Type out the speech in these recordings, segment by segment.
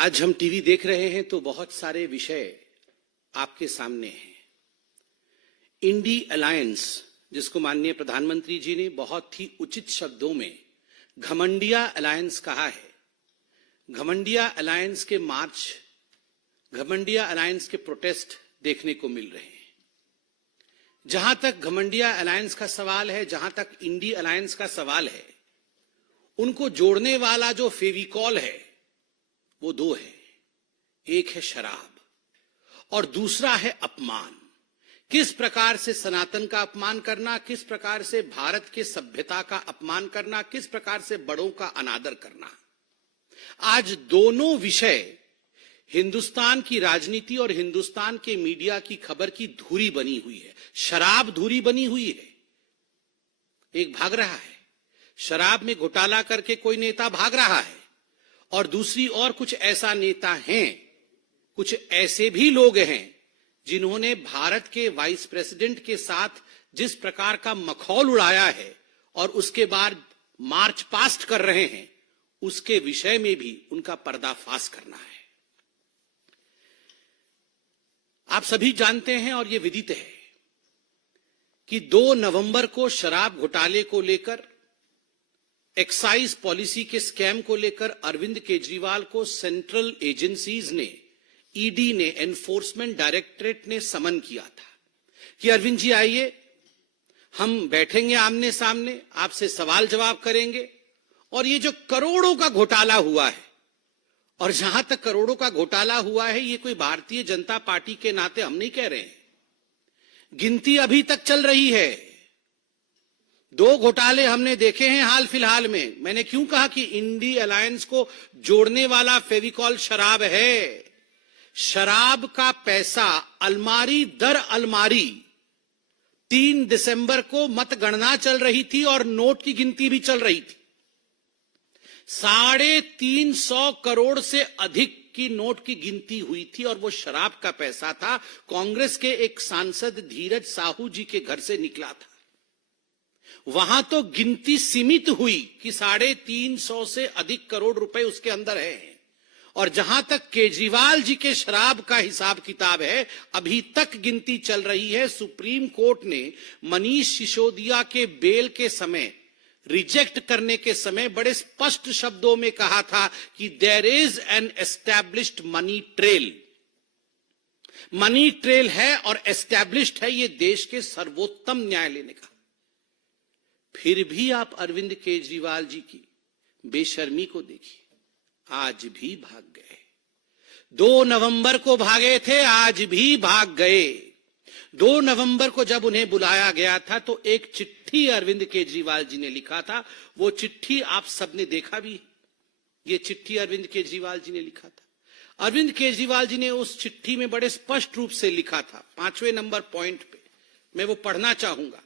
आज हम टीवी देख रहे हैं तो बहुत सारे विषय आपके सामने हैं। इंडी अलायंस, जिसको माननीय प्रधानमंत्री जी ने बहुत ही उचित शब्दों में घमंडिया अलायंस कहा है। घमंडिया अलायंस के मार्च, घमंडिया अलायंस के प्रोटेस्ट देखने को मिल रहे हैं। जहां तक घमंडिया अलायंस का सवाल है, जहां तक इंडी अलायंस का सवाल है, उनको जोड़ने वाला जो फेविकॉल है वो दो है। एक है शराब और दूसरा है अपमान। किस प्रकार से सनातन का अपमान करना, किस प्रकार से भारत के सभ्यता का अपमान करना, किस प्रकार से बड़ों का अनादर करना। आज दोनों विषय हिंदुस्तान की राजनीति और हिंदुस्तान के मीडिया की खबर की धुरी बनी हुई है। शराब धुरी बनी हुई है। एक भाग रहा है, शराब में घोटाला करके कोई नेता भाग रहा है, और दूसरी ओर कुछ ऐसा नेता हैं, कुछ ऐसे भी लोग हैं जिन्होंने भारत के वाइस प्रेसिडेंट के साथ जिस प्रकार का मखौल उड़ाया है और उसके बाद मार्च पास्ट कर रहे हैं, उसके विषय में भी उनका पर्दाफाश करना है। आप सभी जानते हैं और यह विदित है कि 2 नवंबर को शराब घोटाले को लेकर, एक्साइज पॉलिसी के स्कैम को लेकर अरविंद केजरीवाल को सेंट्रल एजेंसीज ने, ईडी ने, एनफोर्समेंट डायरेक्टरेट ने समन किया था कि अरविंद जी आइए, हम बैठेंगे आमने सामने, आपसे सवाल जवाब करेंगे। और ये जो करोड़ों का घोटाला हुआ है, और जहां तक करोड़ों का घोटाला हुआ है, ये कोई भारतीय जनता पार्टी के नाते हम नहीं कह रहे हैं, गिनती अभी तक चल रही है। 2 घोटाले हमने देखे हैं हाल फिलहाल में। मैंने क्यों कहा कि इंडी अलायंस को जोड़ने वाला फेविकॉल शराब है। शराब का पैसा अलमारी दर अलमारी 3 दिसंबर को मतगणना चल रही थी और नोट की गिनती भी चल रही थी। 350 करोड़ से अधिक की नोट की गिनती हुई थी और वो शराब का पैसा था। कांग्रेस के एक सांसद धीरज साहू जी के घर से निकला था। वहां तो गिनती सीमित हुई कि 350 से अधिक करोड़ रुपए उसके अंदर है। और जहां तक केजरीवाल जी के शराब का हिसाब किताब है, अभी तक गिनती चल रही है। सुप्रीम कोर्ट ने मनीष सिसोदिया के बेल के समय, रिजेक्ट करने के समय बड़े स्पष्ट शब्दों में कहा था कि there is an established money trail. Money trail है और एस्टैब्लिश्ड है, ये देश के सर्वोत्तम न्यायालय ने कहा। फिर भी आप अरविंद केजरीवाल जी की बेशर्मी को देखिए, आज भी भाग गए। 2 नवंबर को भागे थे, आज भी भाग गए। 2 नवंबर को जब उन्हें बुलाया गया था तो एक चिट्ठी अरविंद केजरीवाल जी ने लिखा था। वो चिट्ठी आप सबने देखा भी। ये चिट्ठी अरविंद केजरीवाल जी ने लिखा था। अरविंद केजरीवाल जी ने उस चिट्ठी में बड़े स्पष्ट रूप से लिखा था, 5वें नंबर पॉइंट पे मैं वो पढ़ना चाहूंगा।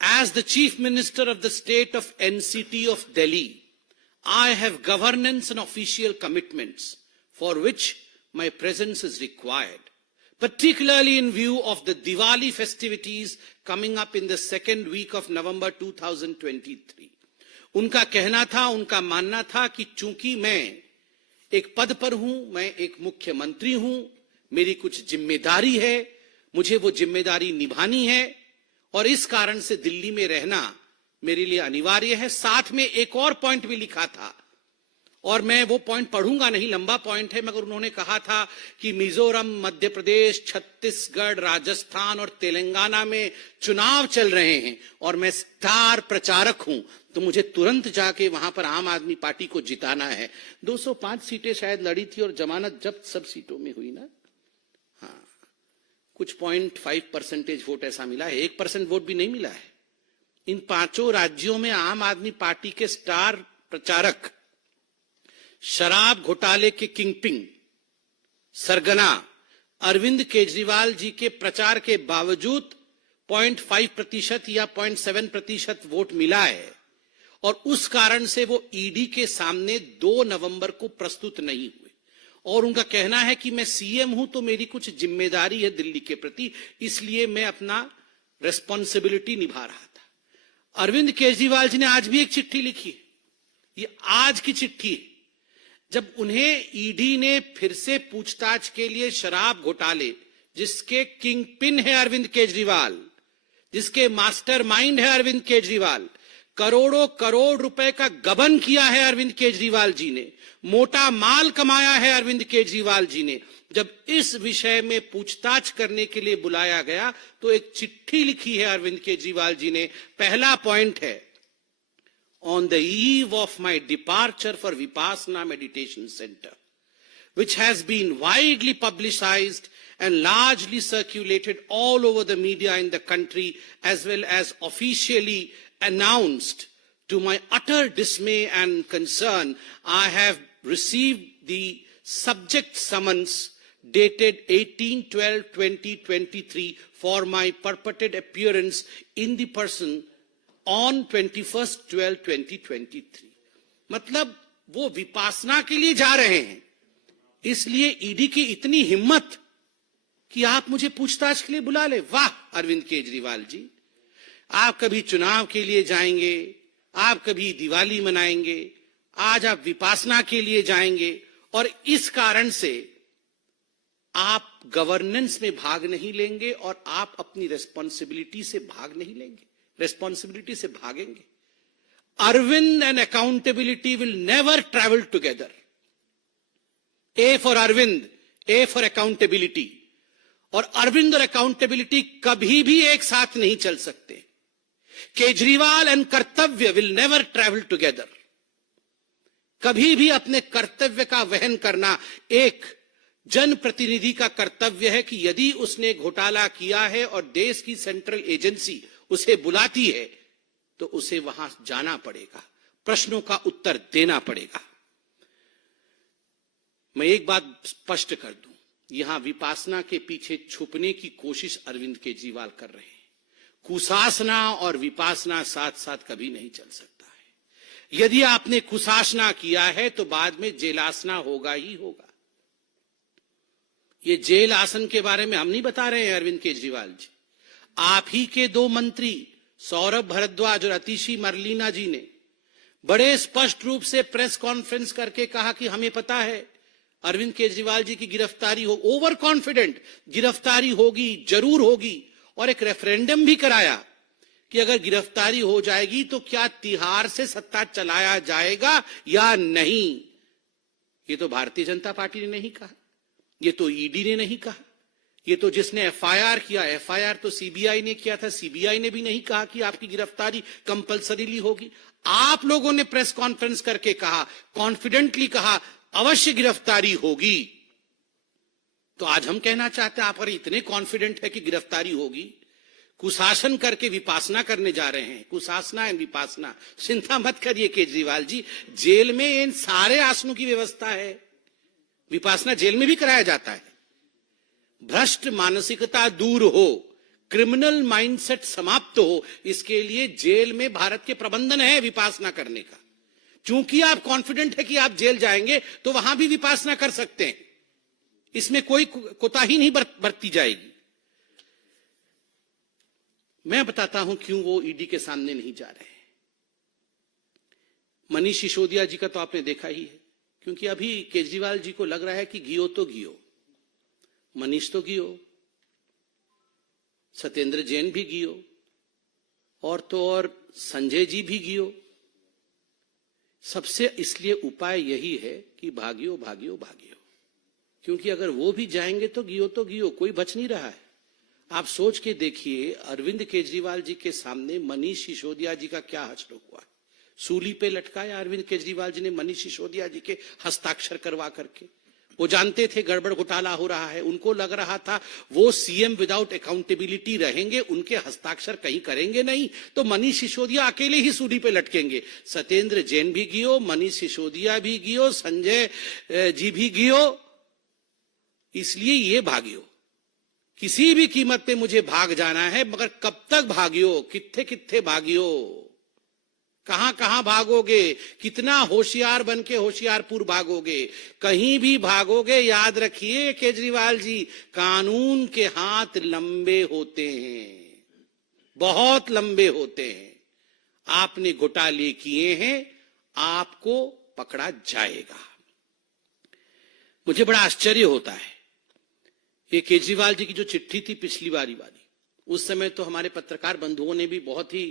As the Chief Minister of the State of NCT of Delhi, I have governance and official commitments for which my presence is required, particularly in view of the Diwali festivities coming up in the second week of November 2023. उनका कहना था, उनका मानना था कि चूंकि मैं एक पद पर हूं, मैं एक मुख्यमंत्री हूं, मेरी कुछ जिम्मेदारी है, मुझे वो जिम्मेदारी निभानी है और इस कारण से दिल्ली में रहना मेरे लिए अनिवार्य है। साथ में एक और पॉइंट भी लिखा था और मैं वो पॉइंट पढ़ूंगा नहीं, लंबा पॉइंट है, मगर उन्होंने कहा था कि मिजोरम, मध्य प्रदेश, छत्तीसगढ़, राजस्थान और तेलंगाना में चुनाव चल रहे हैं और मैं स्टार प्रचारक हूं, तो मुझे तुरंत जाके वहां पर आम आदमी पार्टी को जिताना है। 205 सीटें शायद लड़ी थी और जमानत जब्त सब सीटों में हुई ना। हाँ, कुछ 0.5% वोट ऐसा मिला है, 1% वोट भी नहीं मिला है। इन 5 राज्यों में आम आदमी पार्टी के स्टार प्रचारक, शराब घोटाले के किंगपिन, सरगना अरविंद केजरीवाल जी के प्रचार के बावजूद 0.5% या 0.7% वोट मिला है और उस कारण से वो ईडी के सामने 2 नवंबर को प्रस्तुत नहीं हुए। और उनका कहना है कि मैं सीएम हूं तो मेरी कुछ जिम्मेदारी है दिल्ली के प्रति, इसलिए मैं अपना रेस्पॉन्सिबिलिटी निभा रहा था। अरविंद केजरीवाल जी ने आज भी एक चिट्ठी लिखी है, ये आज की चिट्ठी है। जब उन्हें ईडी ने फिर से पूछताछ के लिए शराब घोटाले, जिसके किंग पिन है अरविंद केजरीवाल, जिसके मास्टरमाइंड है अरविंद केजरीवाल, करोड़ों करोड़ रुपए का गबन किया है अरविंद केजरीवाल जी ने, मोटा माल कमाया है अरविंद केजरीवाल जी ने, जब इस विषय में पूछताछ करने के लिए बुलाया गया तो एक चिट्ठी लिखी है अरविंद केजरीवाल जी ने। पहला पॉइंट है, on the eve of my departure for Vipassana Meditation Center, which has been widely publicized and largely circulated all over the media in the country, as well as officially announced, to my utter dismay and concern, I have received the subject summons dated 18/12/2023 for my purported appearance in the person on 21/12/2023। मतलब वो विपासना के लिए जा रहे हैं, इसलिए ED की इतनी हिम्मत कि आप मुझे पूछताछ के लिए बुला ले। वाह अरविंद केजरीवाल जी, आप कभी चुनाव के लिए जाएंगे, आप कभी दिवाली मनाएंगे, आज आप विपासना के लिए जाएंगे और इस कारण से आप गवर्नेंस में भाग नहीं लेंगे और आप अपनी रेस्पॉन्सिबिलिटी से भाग नहीं लेंगे, रेस्पॉन्सिबिलिटी से भागेंगे। Arvind and accountability will never travel together. A for Arvind, A for accountability. और अरविंद और अकाउंटेबिलिटी कभी भी एक साथ नहीं चल सकते। केजरीवाल एंड कर्तव्य विल नेवर ट्रैवल टुगेदर। कभी भी अपने कर्तव्य का वहन करना, एक जनप्रतिनिधि का कर्तव्य है कि यदि उसने घोटाला किया है और देश की सेंट्रल एजेंसी उसे बुलाती है तो उसे वहां जाना पड़ेगा, प्रश्नों का उत्तर देना पड़ेगा। मैं एक बात स्पष्ट कर दूं, यहां विपासना के पीछे छुपने की कोशिश अरविंद केजरीवाल कर रहे हैं। कुशासना और विपासना साथ साथ कभी नहीं चल सकता है। यदि आपने कुशासना किया है तो बाद में जेलासना होगा ही होगा। ये जेल आसन के बारे में हम नहीं बता रहे हैं अरविंद केजरीवाल जी, आप ही के दो मंत्री सौरभ भारद्वाज और अतिशी मरलीना जी ने बड़े स्पष्ट रूप से प्रेस कॉन्फ्रेंस करके कहा कि हमें पता है अरविंद केजरीवाल जी की गिरफ्तारी हो, ओवर कॉन्फिडेंट गिरफ्तारी होगी, जरूर होगी, और एक रेफरेंडम भी कराया कि अगर गिरफ्तारी हो जाएगी तो क्या तिहाड़ से सत्ता चलाया जाएगा या नहीं। ये तो भारतीय जनता पार्टी ने नहीं कहा, ये तो ईडी ने नहीं कहा, ये तो जिसने एफआईआर किया, एफआईआर तो सीबीआई ने किया था, सीबीआई ने भी नहीं कहा कि आपकी गिरफ्तारी कंपल्सरीली होगी। आप लोगों ने प्रेस कॉन्फ्रेंस करके कहा, कॉन्फिडेंटली कहा अवश्य गिरफ्तारी होगी। तो आज हम कहना चाहते हैं, आप अगर इतने कॉन्फिडेंट है कि गिरफ्तारी होगी, कुशासन करके विपासना करने जा रहे हैं, कुशासना एंड विपासना। चिंता मत करिए केजरीवाल जी, जेल में इन सारे आसनों की व्यवस्था है, विपासना जेल में भी कराया जाता है। भ्रष्ट मानसिकता दूर हो, क्रिमिनल माइंडसेट समाप्त हो, इसके लिए जेल में भारत के प्रबंधन है विपासना करने का। चूंकि आप कॉन्फिडेंट है कि आप जेल जाएंगे तो वहां भी विपासना कर सकते हैं, इसमें कोई कोताही नहीं बरती जाएगी। मैं बताता हूं क्यों वो ईडी के सामने नहीं जा रहे हैं। मनीष सिसोदिया जी का तो आपने देखा ही है, क्योंकि अभी केजरीवाल जी को लग रहा है कि गियो तो गियो, मनीष तो गियो, सत्येंद्र जैन भी गियो, और तो और संजय जी भी गियो। सबसे इसलिए उपाय यही है कि भागियो भागियो भागियो, क्योंकि अगर वो भी जाएंगे तो गियो, कोई बच नहीं रहा है। आप सोच के देखिए, अरविंद केजरीवाल जी के सामने मनीष सिसोदिया जी का क्या हश्र हुआ। सूली पे लटकाया अरविंद केजरीवाल जी ने मनीष सिसोदिया जी के हस्ताक्षर करवा करके। वो जानते थे गड़बड़ घोटाला हो रहा है, उनको लग रहा था वो सीएम विदाउट अकाउंटेबिलिटी रहेंगे, उनके हस्ताक्षर कहीं करेंगे नहीं, तो मनीष सिसोदिया अकेले ही सूली पे लटकेंगे। सत्येंद्र जैन भी गियो, मनीष सिसोदिया भी गियो, संजय जी भी गियो। इसलिए ये भागियो, किसी भी कीमत पे मुझे भाग जाना है, मगर कब तक भागियो, कित्थे कित्थे भागियो, कहां कहां भागोगे, कितना होशियार बन के होशियारपुर भागोगे, कहीं भी भागोगे। याद रखिए केजरीवाल जी, कानून के हाथ लंबे होते हैं, बहुत लंबे होते हैं। आपने घोटाले किए हैं, आपको पकड़ा जाएगा। मुझे बड़ा आश्चर्य होता है, ये केजरीवाल जी की जो चिट्ठी थी पिछली बारी वाली, उस समय तो हमारे पत्रकार बंधुओं ने भी बहुत ही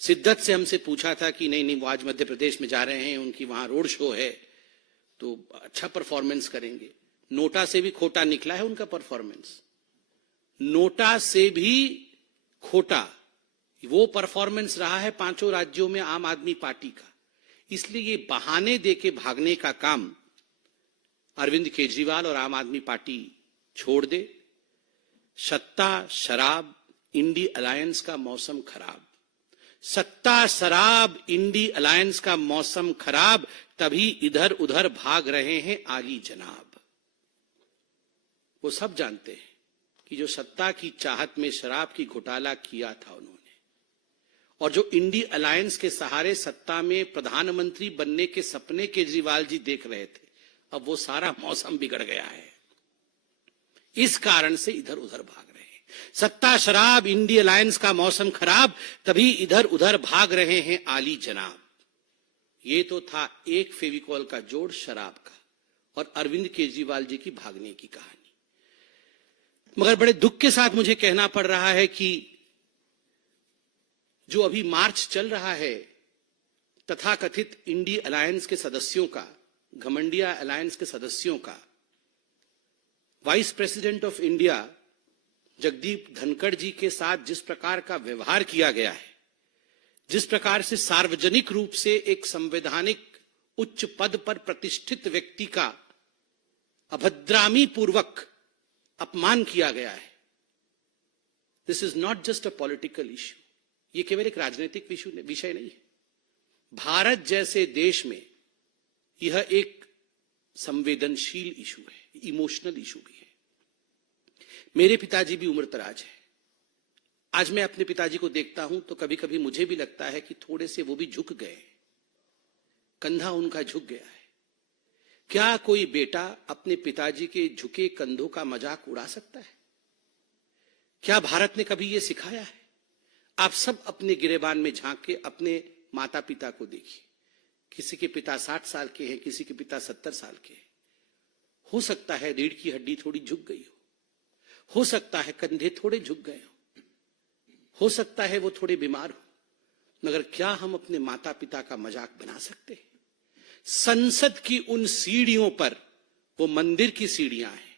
शिद्दत से हमसे पूछा था कि नहीं नहीं, वो आज मध्य प्रदेश में जा रहे हैं, उनकी वहां रोड शो है, तो अच्छा परफॉर्मेंस करेंगे। नोटा से भी खोटा निकला है उनका परफॉर्मेंस, नोटा से भी खोटा वो परफॉर्मेंस रहा है पांचों राज्यों में आम आदमी पार्टी का। इसलिए ये बहाने देके भागने का काम अरविंद केजरीवाल और आम आदमी पार्टी छोड़ दे। सत्ता शराब इंडी अलायंस का मौसम खराब, सत्ता शराब इंडी अलायंस का मौसम खराब, तभी इधर उधर भाग रहे हैं आली जनाब। वो सब जानते हैं कि जो सत्ता की चाहत में शराब की घोटाला किया था उन्होंने, और जो इंडी अलायंस के सहारे सत्ता में प्रधानमंत्री बनने के सपने केजरीवाल जी देख रहे थे, अब वो सारा मौसम बिगड़ गया है। इस कारण से इधर उधर भाग रहे हैं। सत्ता शराब इंडी अलायंस का मौसम खराब, तभी इधर उधर भाग रहे हैं आली जनाब। ये तो था एक फेविकॉल का जोड़ शराब का और अरविंद केजरीवाल जी की भागने की कहानी। मगर बड़े दुख के साथ मुझे कहना पड़ रहा है कि जो अभी मार्च चल रहा है तथाकथित इंडी अलायंस के सदस्यों का, घमंडिया अलायंस के सदस्यों का, vice president of India Jagdeep Dhankhar ji के साथ जिस प्रकार का व्यवहार किया गया है, जिस प्रकार से सार्वजनिक रूप से एक संवैधानिक उच्च पद पर प्रतिष्ठित व्यक्ति का अभद्रामी पूर्वक अपमान किया गया है, this is not just a political issue, ये केवल एक राजनीतिक विषय नहीं है। भारत जैसे देश में यह एक संवेदनशील इशू है, इमोशनल इशू भी है। मेरे पिताजी भी उम्रदराज है। आज मैं अपने पिताजी को देखता हूं तो कभी कभी मुझे भी लगता है कि थोड़े से वो भी झुक गए, कंधा उनका झुक गया है। क्या कोई बेटा अपने पिताजी के झुके कंधों का मजाक उड़ा सकता है? क्या भारत ने कभी यह सिखाया है? आप सब अपने गिरेबान में झांक के अपने माता पिता को देखिए, किसी के पिता 60 साल के हैं, किसी के पिता 70 साल के हैं। हो सकता है रीढ़ की हड्डी थोड़ी झुक गई हो सकता है कंधे थोड़े झुक गए हो सकता है वो थोड़े बीमार हो, मगर क्या हम अपने माता पिता का मजाक बना सकते हैं? संसद की उन सीढ़ियों पर, वो मंदिर की सीढ़ियां हैं,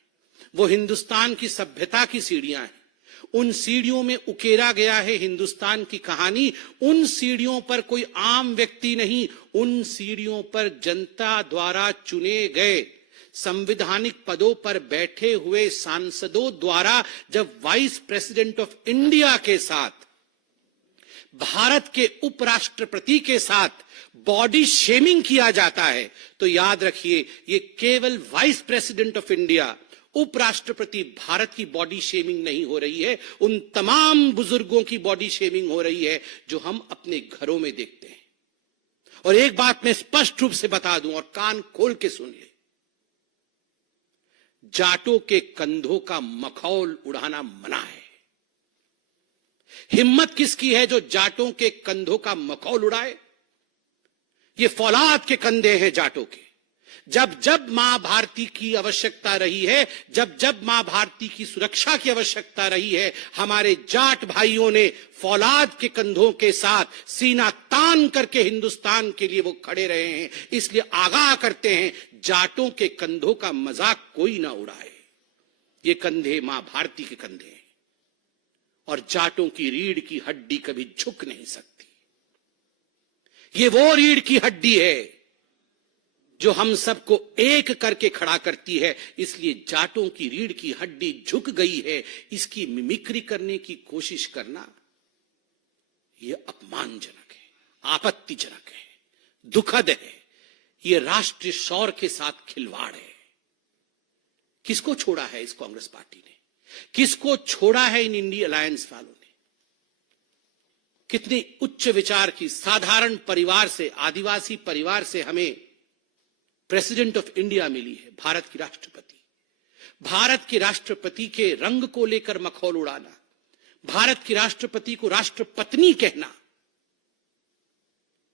वो हिंदुस्तान की सभ्यता की सीढ़ियां हैं, उन सीढ़ियों में उकेरा गया है हिंदुस्तान की कहानी। उन सीढ़ियों पर कोई आम व्यक्ति नहीं, उन सीढ़ियों पर जनता द्वारा चुने गए संवैधानिक पदों पर बैठे हुए सांसदों द्वारा जब वाइस प्रेसिडेंट ऑफ इंडिया के साथ, भारत के उपराष्ट्रपति के साथ बॉडी शेमिंग किया जाता है, तो याद रखिए ये केवल वाइस प्रेसिडेंट ऑफ इंडिया, उपराष्ट्रपति भारत की बॉडी शेमिंग नहीं हो रही है, उन तमाम बुजुर्गों की बॉडी शेमिंग हो रही है जो हम अपने घरों में देखते हैं। और एक बात मैं स्पष्ट रूप से बता दूं और कान खोल के सुन ले, जाटों के कंधों का मखौल उड़ाना मना है। हिम्मत किसकी है जो जाटों के कंधों का मखौल उड़ाए? ये फौलाद के कंधे हैं जाटों के। जब जब मां भारती की आवश्यकता रही है, जब जब मां भारती की सुरक्षा की आवश्यकता रही है, हमारे जाट भाइयों ने फौलाद के कंधों के साथ सीना तान करके हिंदुस्तान के लिए वो खड़े रहे हैं। इसलिए आगाह करते हैं, जाटों के कंधों का मजाक कोई ना उड़ाए। ये कंधे मां भारती के कंधे हैं और जाटों की रीढ़ की हड्डी कभी झुक नहीं सकती। ये वो रीढ़ की हड्डी है जो हम सबको एक करके खड़ा करती है। इसलिए जाटों की रीढ़ की हड्डी झुक गई है, इसकी मिमिक्री करने की कोशिश करना यह अपमानजनक है, आपत्तिजनक है, दुखद है। यह राष्ट्रीय शौर्य के साथ खिलवाड़ है। किसको छोड़ा है इस कांग्रेस पार्टी ने? किसको छोड़ा है इन इंडी अलायंस वालों ने? कितने उच्च विचार की साधारण परिवार से, आदिवासी परिवार से हमें प्रेसिडेंट ऑफ इंडिया मिली है, भारत की राष्ट्रपति। भारत के राष्ट्रपति के रंग को लेकर मखौल उड़ाना, भारत की राष्ट्रपति को राष्ट्रपत्नी कहना,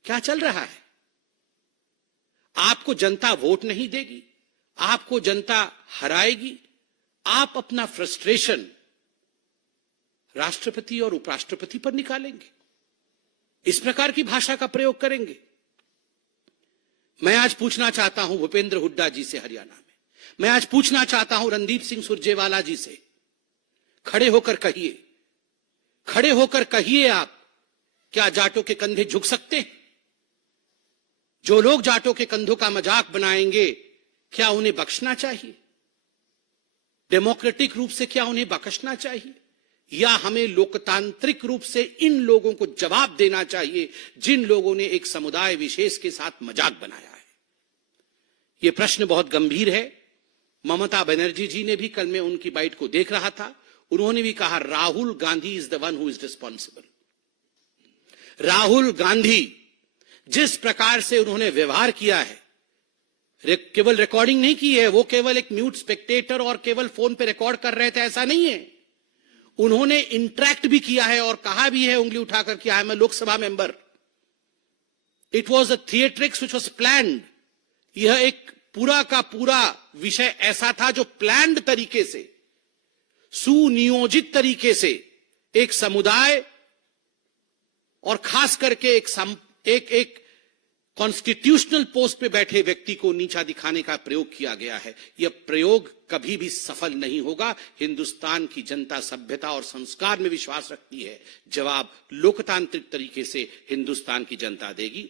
क्या चल रहा है? आपको जनता वोट नहीं देगी, आपको जनता हराएगी, आप अपना फ्रस्ट्रेशन राष्ट्रपति और उपराष्ट्रपति पर निकालेंगे, इस प्रकार की भाषा का प्रयोग करेंगे। मैं आज पूछना चाहता हूं भूपेंद्र हुड्डा जी से हरियाणा में, मैं आज पूछना चाहता हूं रणदीप सिंह सुरजेवाला जी से, खड़े होकर कहिए आप, क्या जाटों के कंधे झुक सकते हैं? जो लोग जाटों के कंधों का मजाक बनाएंगे, क्या उन्हें बख्शना चाहिए? डेमोक्रेटिक रूप से क्या उन्हें बख्शना चाहिए, या हमें लोकतांत्रिक रूप से इन लोगों को जवाब देना चाहिए जिन लोगों ने एक समुदाय विशेष के साथ मजाक बनाया है? यह प्रश्न बहुत गंभीर है। ममता बनर्जी जी ने भी, कल मैं उनकी बाइट को देख रहा था, उन्होंने भी कहा Rahul Gandhi is the one who is responsible. Rahul Gandhi जिस प्रकार से उन्होंने व्यवहार किया है, केवल रिकॉर्डिंग नहीं की है, वो केवल एक म्यूट स्पेक्टेटर और केवल फोन पे रिकॉर्ड कर रहे थे, ऐसा नहीं है। उन्होंने इंटरैक्ट भी किया है और कहा भी है उंगली उठाकर कि I am a Lok Sabha member. It was a theatrics which was planned. यह एक पूरा का पूरा विषय ऐसा था जो प्लान्ड तरीके से, सुनियोजित तरीके से एक समुदाय और खास करके एक कॉन्स्टिट्यूशनल पोस्ट पे बैठे व्यक्ति को नीचा दिखाने का प्रयोग किया गया है। यह प्रयोग कभी भी सफल नहीं होगा। हिंदुस्तान की जनता सभ्यता और संस्कार में विश्वास रखती है। जवाब लोकतांत्रिक तरीके से हिंदुस्तान की जनता देगी।